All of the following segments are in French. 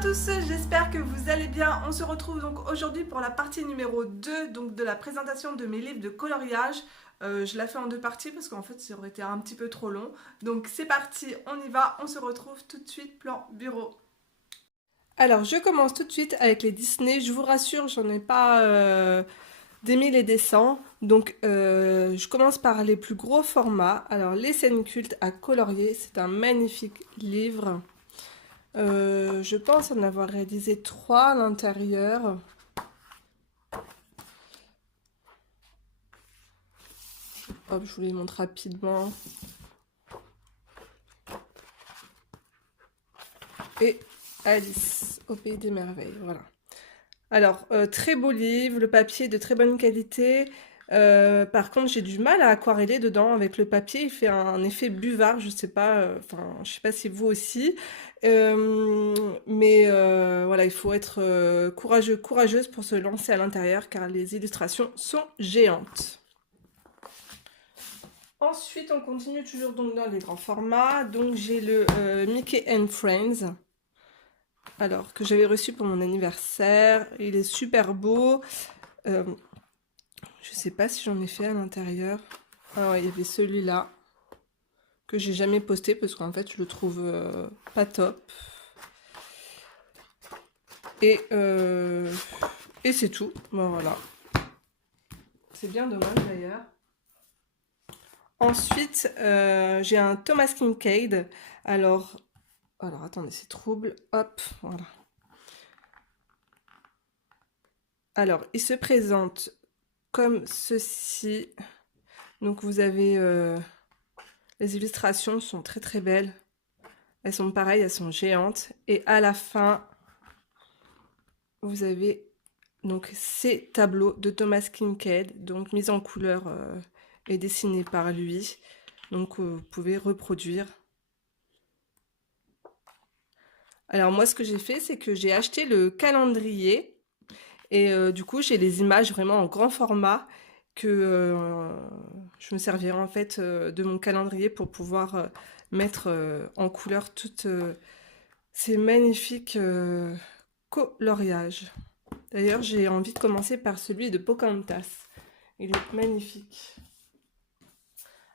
tous, j'espère que vous allez bien. On se retrouve donc aujourd'hui pour la partie numéro 2 donc de la présentation de mes livres de coloriage. Je la fais en deux parties parce qu'en fait ça aurait été un petit peu trop long. Donc c'est parti, on y va, on se retrouve tout de suite, plan bureau. Alors je commence tout de suite avec les Disney. Je vous rassure, j'en ai pas des mille et des cents. Donc je commence par les plus gros formats. Alors les scènes cultes à colorier, c'est un magnifique livre. Je pense en avoir réalisé 3 à l'intérieur. Hop, je vous les montre rapidement. Et Alice au pays des merveilles, voilà. Alors, très beau livre, le papier est de très bonne qualité. Par contre, j'ai du mal à aquareller dedans avec le papier. Il fait un effet buvard, je sais pas, enfin, je sais pas si vous aussi. Mais voilà, il faut être courageuse pour se lancer à l'intérieur car les illustrations sont géantes. Ensuite, on continue toujours donc dans les grands formats. Donc, j'ai le Mickey and Friends. Alors, que j'avais reçu pour mon anniversaire. Il est super beau. Je sais pas si j'en ai fait à l'intérieur. Ah ouais, il y avait celui-là. Que j'ai jamais posté parce qu'en fait, je le trouve pas top. Et c'est tout. Bon, voilà. C'est bien dommage d'ailleurs. Ensuite, j'ai un Thomas Kincaid. Alors attendez, c'est trouble. Hop, voilà. Alors, il se présente comme ceci. Donc, vous avez... les illustrations sont très très belles. Elles sont pareilles, elles sont géantes. Et à la fin, vous avez donc ces tableaux de Thomas Kincaid, donc mis en couleur et dessinés par lui. Donc, vous pouvez reproduire. Alors moi, ce que j'ai fait, c'est que j'ai acheté le calendrier et du coup, j'ai les images vraiment en grand format que je me servirai en fait de mon calendrier pour pouvoir mettre en couleur toutes ces magnifiques coloriages. D'ailleurs, j'ai envie de commencer par celui de Pocahontas. Il est magnifique.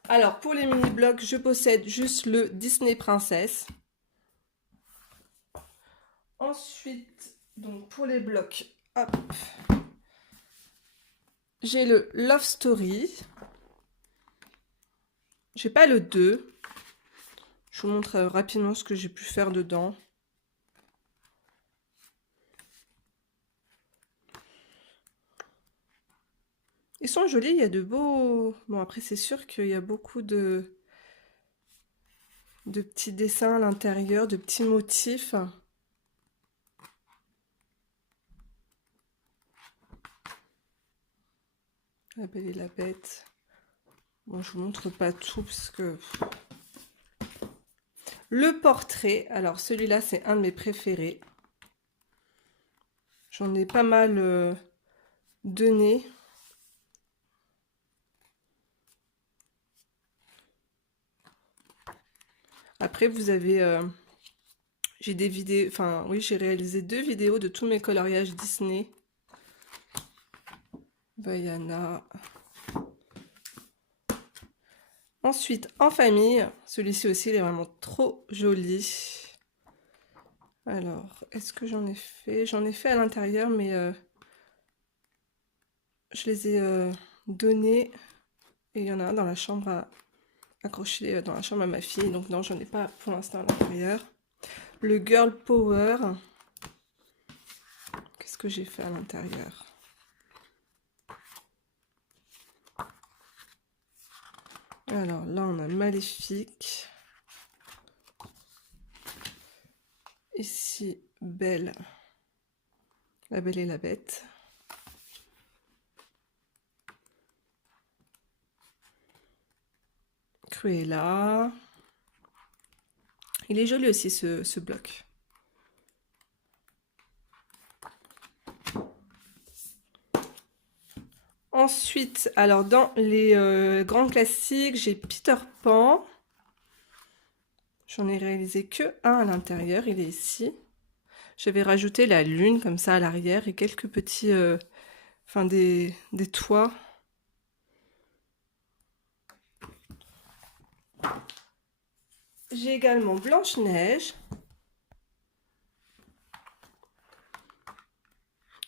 Alors, pour les mini-blocs, je possède juste le Disney Princess. Ensuite, donc pour les blocs, hop, j'ai le Love Story. J'ai pas le 2. Je vous montre rapidement ce que j'ai pu faire dedans. Ils sont jolis, il y a de beaux... Bon, après, c'est sûr qu'il y a beaucoup de petits dessins à l'intérieur, de petits motifs. La Belle et la Bête. Bon, je vous montre pas tout parce que... Le portrait, alors celui-là, c'est un de mes préférés. J'en ai pas mal donné. Après, vous avez... j'ai des vidéos... Enfin, oui, j'ai réalisé 2 vidéos de tous mes coloriages Disney. Vaiana. Ensuite, en famille, celui-ci aussi, il est vraiment trop joli. Alors, est-ce que j'en ai fait? J'en ai fait à l'intérieur, mais je les ai donnés. Et il y en a un dans la chambre à accrocher dans la chambre à ma fille. Donc non, j'en ai pas pour l'instant à l'intérieur. Le Girl Power. Qu'est-ce que j'ai fait à l'intérieur? Alors là, on a Maléfique. Ici, Belle. La Belle et la Bête. Cruella. Il est joli aussi ce bloc. Ensuite, alors dans les grands classiques, j'ai Peter Pan. J'en ai réalisé que un à l'intérieur, il est ici. J'avais rajouté la lune comme ça à l'arrière et quelques petits, enfin des toits. J'ai également Blanche-Neige.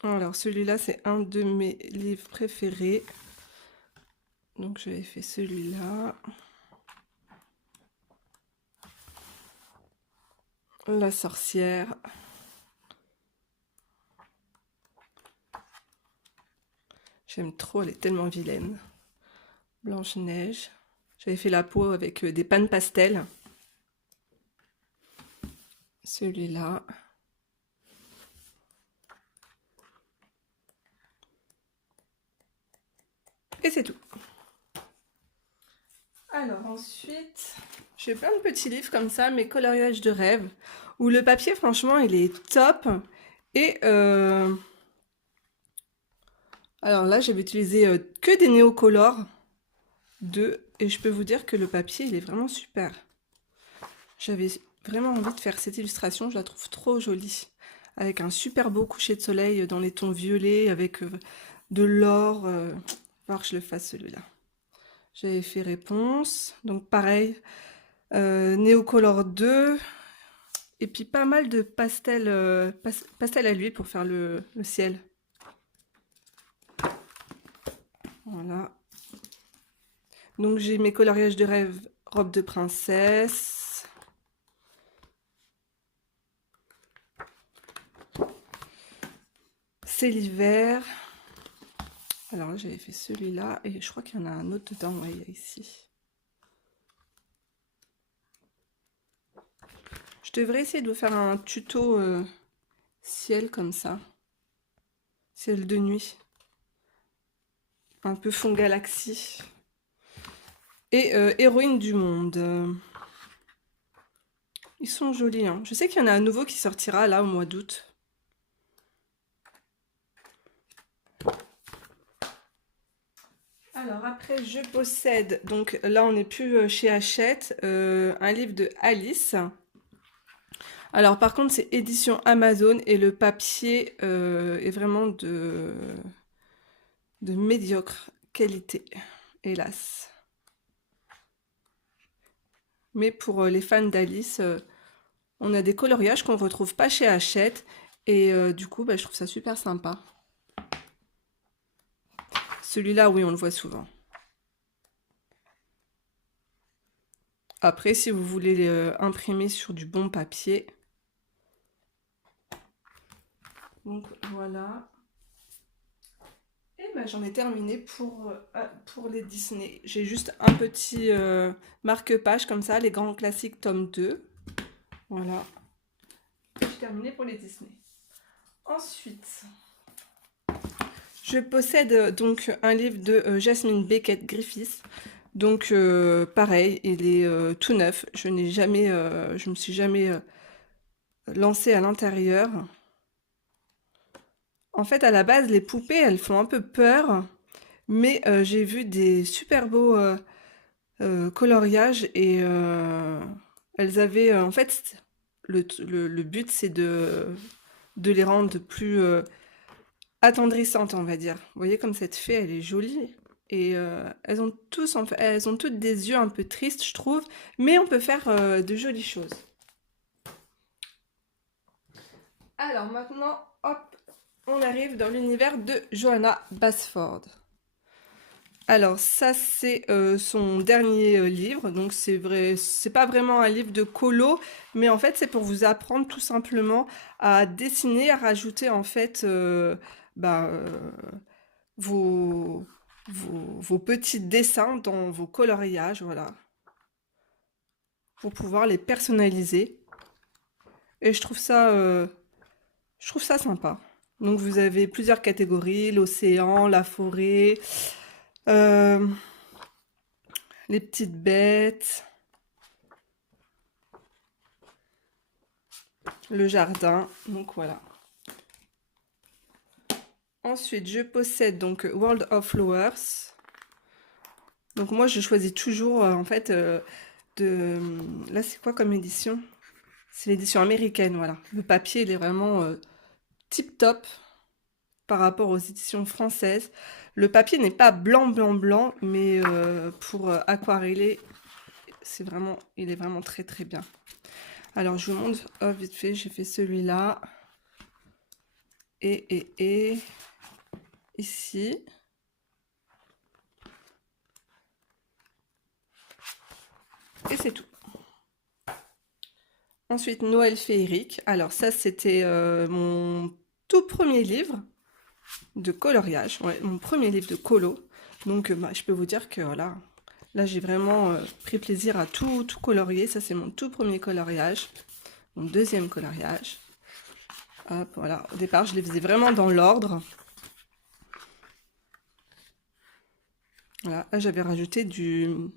Alors celui-là c'est un de mes livres préférés. Donc j'avais fait celui-là. La sorcière. J'aime trop, elle est tellement vilaine. Blanche-Neige. J'avais fait la peau avec des pannes pastel. Celui-là. Et c'est tout. Alors ensuite, j'ai plein de petits livres comme ça, mes coloriages de rêve, où le papier franchement il est top. Et alors là j'avais utilisé que des néocolores 2 et je peux vous dire que le papier il est vraiment super. J'avais vraiment envie de faire cette illustration, je la trouve trop jolie. Avec un super beau coucher de soleil dans les tons violets, avec de l'or. Alors que je le fasse celui-là. J'avais fait réponse, donc pareil, Néocolor 2, et puis pas mal de pastel à l'huile pour faire le ciel. Voilà. Donc j'ai mes coloriages de rêve, robe de princesse. C'est l'hiver. Alors là j'avais fait celui-là, et je crois qu'il y en a un autre dedans, ouais, il y a ici. Je devrais essayer de vous faire un tuto ciel comme ça. Ciel de nuit. Un peu fond galaxie. Et héroïne du monde. Ils sont jolis, hein. Je sais qu'il y en a un nouveau qui sortira là au mois d'août. Alors après, je possède, donc là on n'est plus chez Hachette, un livre de Alice. Alors par contre c'est édition Amazon et le papier est vraiment de médiocre qualité, hélas. Mais pour les fans d'Alice, on a des coloriages qu'on ne retrouve pas chez Hachette et du coup bah, je trouve ça super sympa. Celui-là, oui, on le voit souvent. Après, si vous voulez imprimer sur du bon papier. Donc voilà. Et ben, j'en ai terminé pour les Disney. J'ai juste un petit marque-page comme ça, les grands classiques tome 2. Voilà. J'ai terminé pour les Disney. Ensuite, je possède donc un livre de Jasmine Beckett Griffiths. Donc pareil, il est tout neuf. Je me suis jamais lancée à l'intérieur. En fait, à la base, les poupées, elles font un peu peur, mais j'ai vu des super beaux coloriages et elles avaient, en fait, le but, c'est de les rendre plus attendrissantes, on va dire. Vous voyez comme cette fée, elle est jolie. Et elles ont toutes des yeux un peu tristes, je trouve, mais on peut faire de jolies choses. Alors maintenant, hop, on arrive dans l'univers de Johanna Basford. Alors ça c'est son dernier livre, donc c'est vrai, c'est pas vraiment un livre de colo, mais en fait c'est pour vous apprendre tout simplement à dessiner, à rajouter en fait vos, vos petits dessins dans vos coloriages, voilà, pour pouvoir les personnaliser. Et je trouve ça sympa. Donc vous avez plusieurs catégories, l'océan, la forêt, euh, les petites bêtes, le jardin, donc voilà. Ensuite, je possède donc World of Flowers. Donc moi, je choisis toujours, en fait, là, c'est quoi comme édition? C'est l'édition américaine, voilà. Le papier, il est vraiment tip top par rapport aux éditions françaises. Le papier n'est pas blanc, blanc, blanc, mais pour aquareller, il est vraiment très, très bien. Alors, je vous montre vite fait, j'ai fait celui-là. Et ici. Et c'est tout. Ensuite, Noël féerique. Alors ça, c'était mon tout premier livre de coloriage. Ouais, mon premier livre de colo. Donc, je peux vous dire que voilà, là, j'ai vraiment pris plaisir à tout colorier. Ça, c'est mon tout premier coloriage. Mon deuxième coloriage. Hop, voilà. Au départ, je les faisais vraiment dans l'ordre. Voilà, là, j'avais rajouté du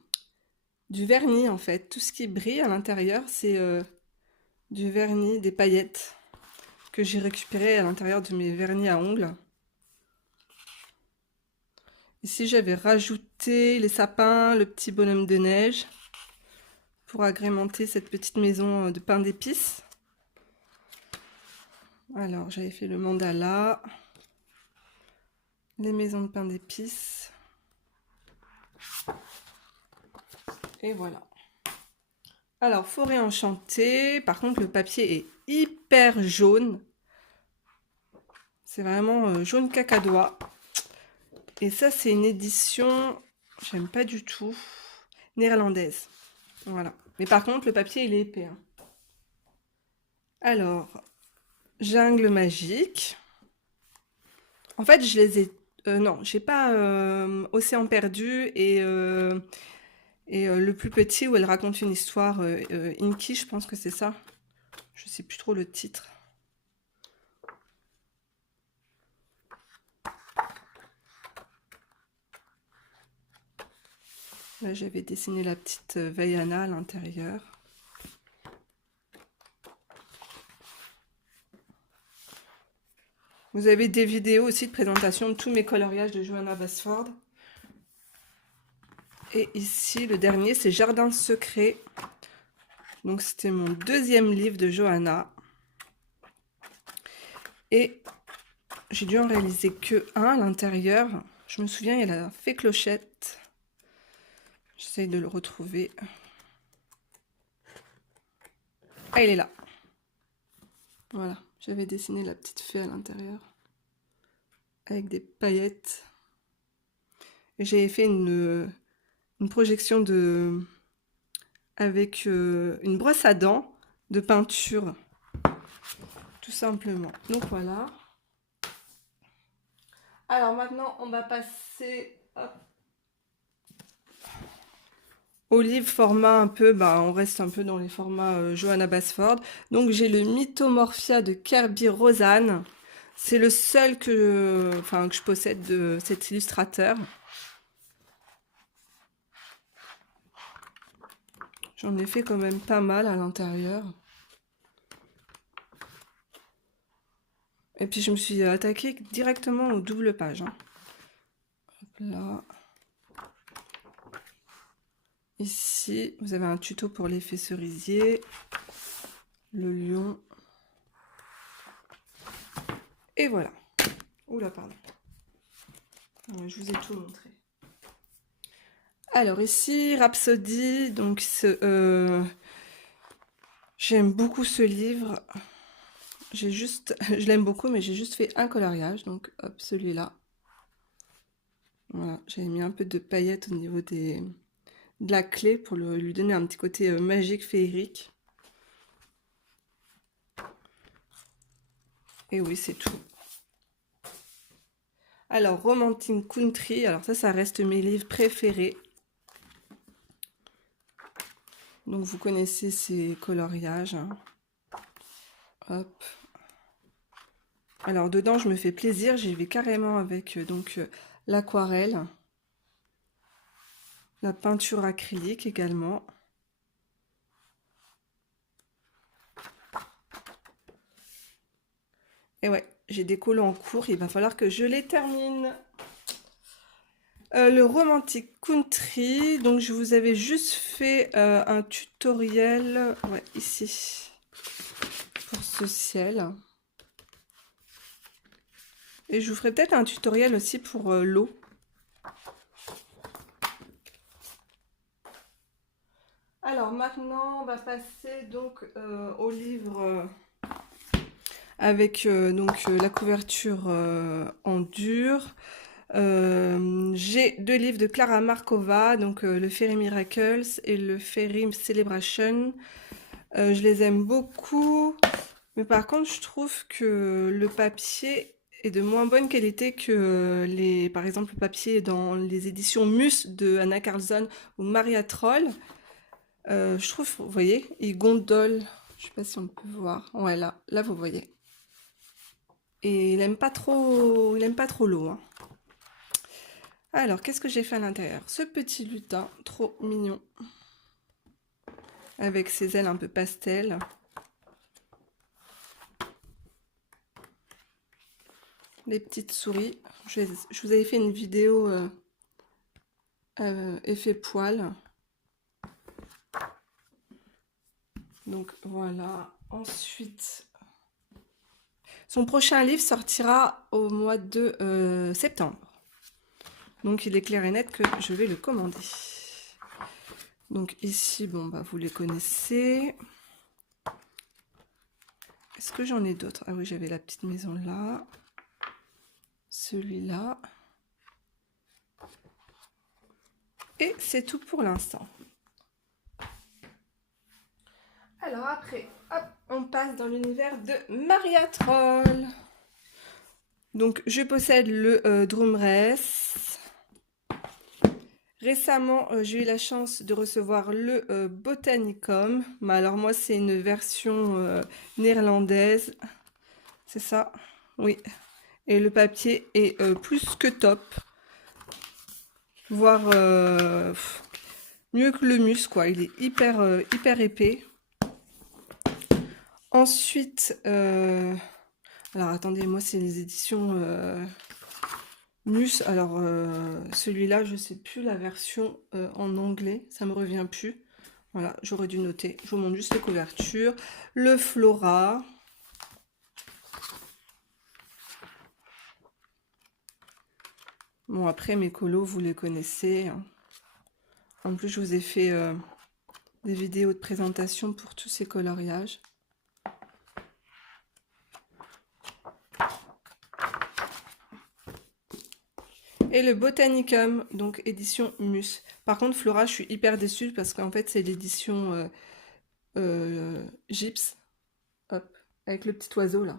vernis, en fait. Tout ce qui brille à l'intérieur, c'est du vernis, des paillettes que j'ai récupéré à l'intérieur de mes vernis à ongles. Ici, j'avais rajouté les sapins, le petit bonhomme de neige pour agrémenter cette petite maison de pain d'épices. Alors, j'avais fait le mandala, les maisons de pain d'épices. Et voilà. Alors, forêt enchantée. Par contre, le papier est hyper jaune. C'est vraiment jaune cacadois. Et ça, c'est une édition, j'aime pas du tout, néerlandaise. Voilà. Mais par contre, le papier, il est épais. Hein. Alors, jungle magique. En fait, je les ai... non, j'ai pas Océan perdu et le plus petit où elle raconte une histoire, Inky, je pense que c'est ça. Je sais plus trop le titre. Là, j'avais dessiné la petite Vaiana à l'intérieur. Vous avez des vidéos aussi de présentation de tous mes coloriages de Johanna Basford. Et ici, le dernier, c'est Jardin secret. Donc, c'était mon deuxième livre de Johanna. Et j'ai dû en réaliser que un à l'intérieur. Je me souviens, elle a fait clochette. J'essaye de le retrouver. Ah, il est là. Voilà, j'avais dessiné la petite fée à l'intérieur. Avec des paillettes. Et j'avais fait une projection avec une brosse à dents de peinture. Tout simplement. Donc voilà. Alors maintenant, on va passer... Hop, au livre format un peu, on reste un peu dans les formats Johanna Basford. Donc j'ai le Mythomorphia de Kirby Rosanne. C'est le seul que je possède de cet illustrateur. J'en ai fait quand même pas mal à l'intérieur. Et puis je me suis attaquée directement aux doubles pages. Hein. Hop là. Ici, vous avez un tuto pour l'effet cerisier, le lion. Et voilà. Oula, pardon. Je vous ai tout montré. Alors ici, Rhapsody. Donc, j'aime beaucoup ce livre. Je l'aime beaucoup, mais j'ai juste fait un coloriage. Donc, hop, celui-là. Voilà, j'avais mis un peu de paillettes au niveau de la clé pour lui donner un petit côté magique, féerique. Et oui, c'est tout. Alors, Romantic Country. Alors ça reste mes livres préférés. Donc, vous connaissez ces coloriages. Hein. Hop. Alors, dedans, je me fais plaisir. J'y vais carrément avec l'aquarelle. La peinture acrylique également. Et ouais, j'ai des colos en cours. Il va falloir que je les termine. Le Romantic Country. Donc, je vous avais juste fait un tutoriel. Ouais, ici. ce ciel. Et je vous ferai peut-être un tutoriel aussi pour l'eau. Alors maintenant, on va passer donc au livre avec la couverture en dur. J'ai 2 livres de Clara Markova, donc le Fairy Miracles et le Fairy Celebration. Je les aime beaucoup, mais par contre, je trouve que le papier est de moins bonne qualité que par exemple, le papier dans les éditions Mus de Anna Carlson ou Maria Troll. Je trouve, vous voyez, il gondole. Je sais pas si on peut voir. Ouais, là vous voyez. Et il aime pas trop l'eau, hein. Alors, qu'est-ce que j'ai fait à l'intérieur? Ce petit lutin, trop mignon. Avec ses ailes un peu pastel. Les petites souris. Je vous avais fait une vidéo effet poil. Donc voilà. Ensuite, son prochain livre sortira au mois de septembre. Donc il est clair et net que je vais le commander. Donc ici, bon bah vous les connaissez. Est-ce que j'en ai d'autres? Ah oui, j'avais la petite maison là. Celui-là. Et c'est tout pour l'instant. Alors après, hop, on passe dans l'univers de Maria Troll. Donc je possède le Drumress. Récemment, j'ai eu la chance de recevoir le Botanicum. Mais alors moi, c'est une version néerlandaise. C'est ça? Oui. Et le papier est plus que top. Voire mieux que le Mus, quoi. Il est hyper épais. Ensuite, alors attendez, moi c'est les éditions Mus. Alors celui-là, je sais plus la version en anglais, ça me revient plus. Voilà, j'aurais dû noter. Je vous montre juste les couvertures. Le Flora. Bon, après mes colos, vous les connaissez, hein. En plus, je vous ai fait des vidéos de présentation pour tous ces coloriages. Et le Botanicum, donc édition Mus. Par contre, Flora, je suis hyper déçue parce qu'en fait, c'est l'édition Gyps. Hop, avec le petit oiseau là.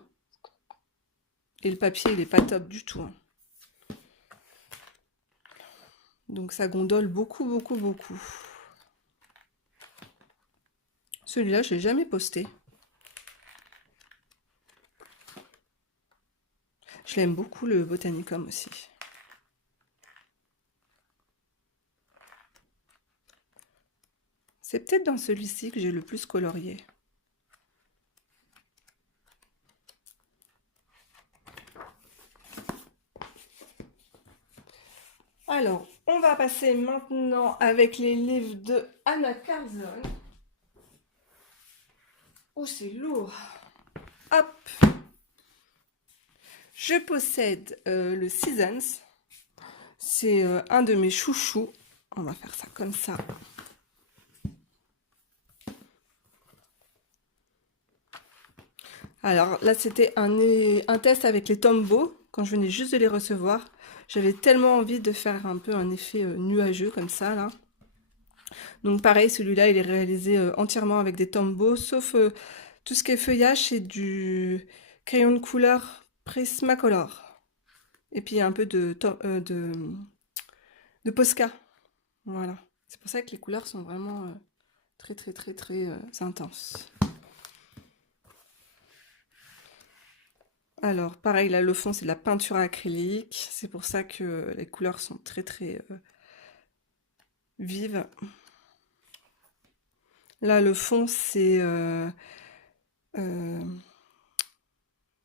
Et le papier, il est pas top du tout, hein. Donc ça gondole beaucoup. Celui-là, je l'ai jamais posté. Je l'aime beaucoup, le Botanicum aussi. C'est peut-être dans celui-ci que j'ai le plus colorié. Alors, on va passer maintenant avec les livres de Anna Carlson. Oh, c'est lourd. Hop. Je possède le Seasons. C'est un de mes chouchous. On va faire ça comme ça. Alors là, c'était un test avec les Tombow, quand je venais juste de les recevoir. J'avais tellement envie de faire un peu un effet nuageux comme ça, là. Donc pareil, celui-là, il est réalisé entièrement avec des Tombow, sauf tout ce qui est feuillage, c'est du crayon de couleur Prismacolor. Et puis un peu de Posca. Voilà. C'est pour ça que les couleurs sont vraiment très intenses. Alors, pareil, là, le fond, c'est de la peinture acrylique. C'est pour ça que les couleurs sont très vives. Là, le fond, c'est...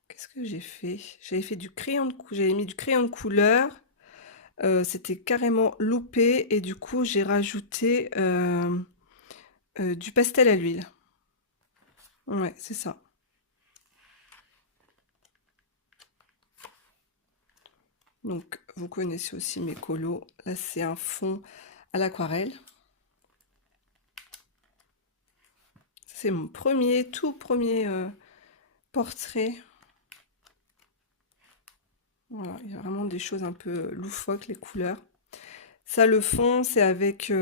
qu'est-ce que j'ai fait? J'avais fait du crayon j'avais mis du crayon de couleur. C'était carrément loupé. Et du coup, j'ai rajouté du pastel à l'huile. Ouais, c'est ça. Donc, vous connaissez aussi mes colos. Là, c'est un fond à l'aquarelle. C'est mon tout premier portrait. Voilà, il y a vraiment des choses un peu loufoques, les couleurs. Ça, le fond, c'est avec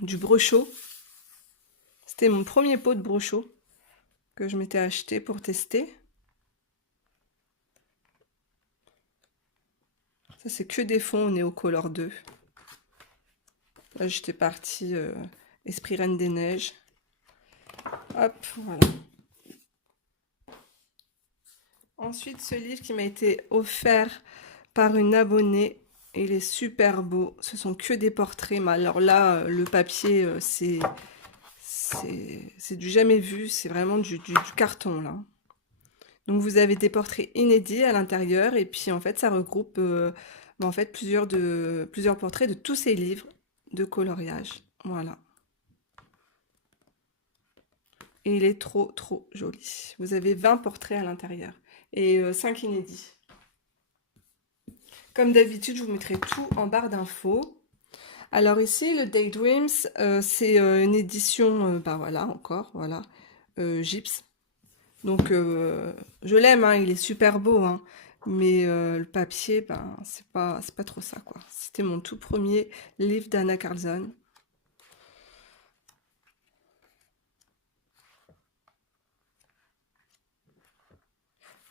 du brochot. C'était mon premier pot de brochot que je m'étais acheté pour tester. Ça, c'est que des fonds au Neocolor 2. Là, j'étais partie Esprit Reine des Neiges. Hop, voilà. Ensuite, ce livre qui m'a été offert par une abonnée. Il est super beau. Ce sont que des portraits. Mais alors là, le papier, c'est du jamais vu. C'est vraiment du carton, là. Donc, vous avez des portraits inédits à l'intérieur. Et puis, en fait, ça regroupe en fait, plusieurs portraits de tous ces livres de coloriage. Voilà. Et il est trop, trop joli. Vous avez 20 portraits à l'intérieur. Et 5 inédits. Comme d'habitude, je vous mettrai tout en barre d'infos. Alors ici, le Daydreams, c'est une édition, bah voilà, encore, voilà, gyps. Donc, je l'aime, hein, il est super beau, hein, mais le papier, ben, c'est pas trop ça, quoi. C'était mon tout premier livre d'Anna Carlson.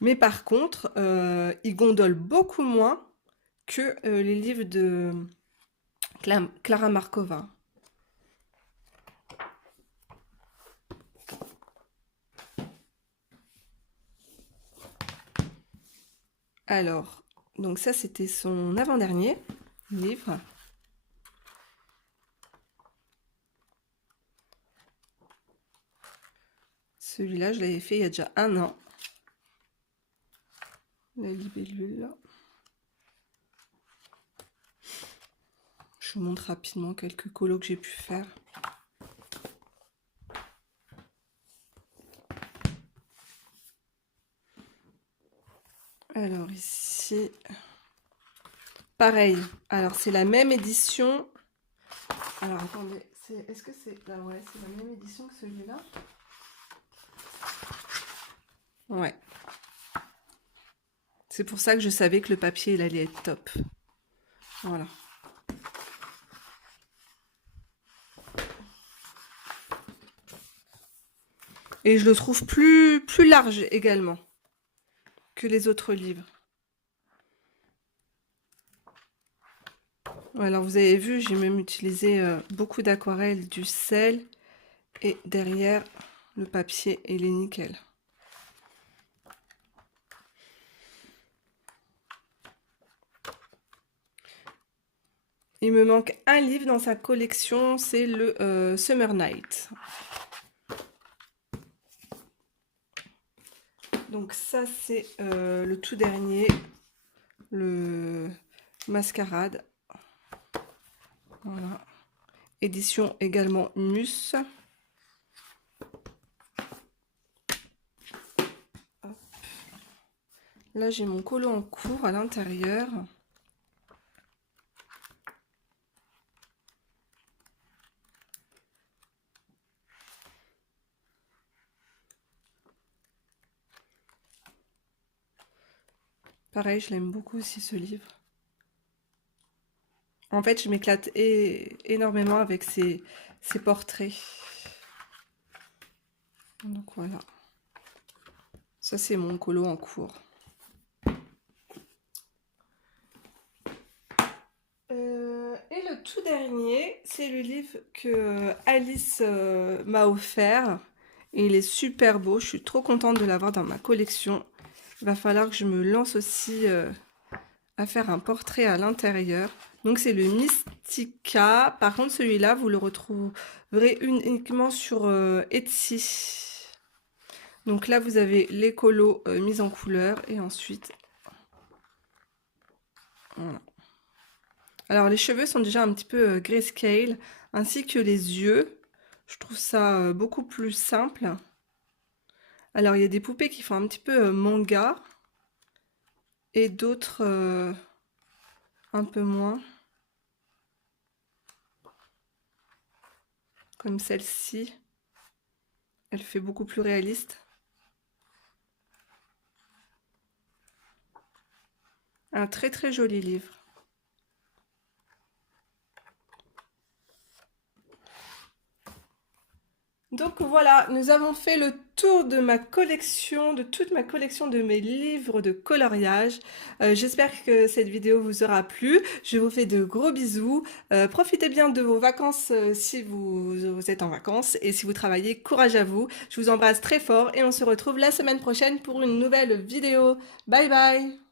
Mais par contre, il gondole beaucoup moins que les livres de Clara Markova. Alors, donc ça, c'était son avant-dernier livre. Celui-là, je l'avais fait il y a déjà 1 an. La libellule. Je vous montre rapidement quelques colos que j'ai pu faire. Alors ici, pareil. Alors c'est la même édition. Alors attendez, est-ce que c'est là? Ouais, c'est la même édition que celui-là. Ouais. C'est pour ça que je savais que le papier il allait être top. Voilà. Et je le trouve plus large également que les autres livres. Alors vous avez vu, j'ai même utilisé beaucoup d'aquarelle, du sel, et derrière le papier il est nickel. Il me manque un livre dans sa collection, c'est le Summer Night. Donc ça c'est le tout dernier, le Mascarade. Voilà. Édition également Mus. Hop. Là j'ai mon colo en cours à l'intérieur. Pareil, je l'aime beaucoup aussi ce livre. En fait, je m'éclate énormément avec ces portraits. Donc voilà. Ça, c'est mon colo en cours. Et le tout dernier, c'est le livre que Alice m'a offert. Et il est super beau. Je suis trop contente de l'avoir dans ma collection. Il va falloir que je me lance aussi à faire un portrait à l'intérieur. Donc c'est le Mystica. Par contre celui-là vous le retrouverez uniquement sur Etsy. Donc là vous avez les colos mis en couleur et ensuite voilà. Alors les cheveux sont déjà un petit peu grayscale ainsi que les yeux. Je trouve ça beaucoup plus simple. Alors il y a des poupées qui font un petit peu manga. et d'autres un peu moins, comme celle-ci. Elle fait beaucoup plus réaliste. Un très très joli livre. Donc voilà, nous avons fait le tour de ma collection, de toute ma collection de mes livres de coloriage. J'espère que cette vidéo vous aura plu. Je vous fais de gros bisous. Profitez bien de vos vacances si vous êtes en vacances et si vous travaillez, courage à vous. Je vous embrasse très fort et on se retrouve la semaine prochaine pour une nouvelle vidéo. Bye bye!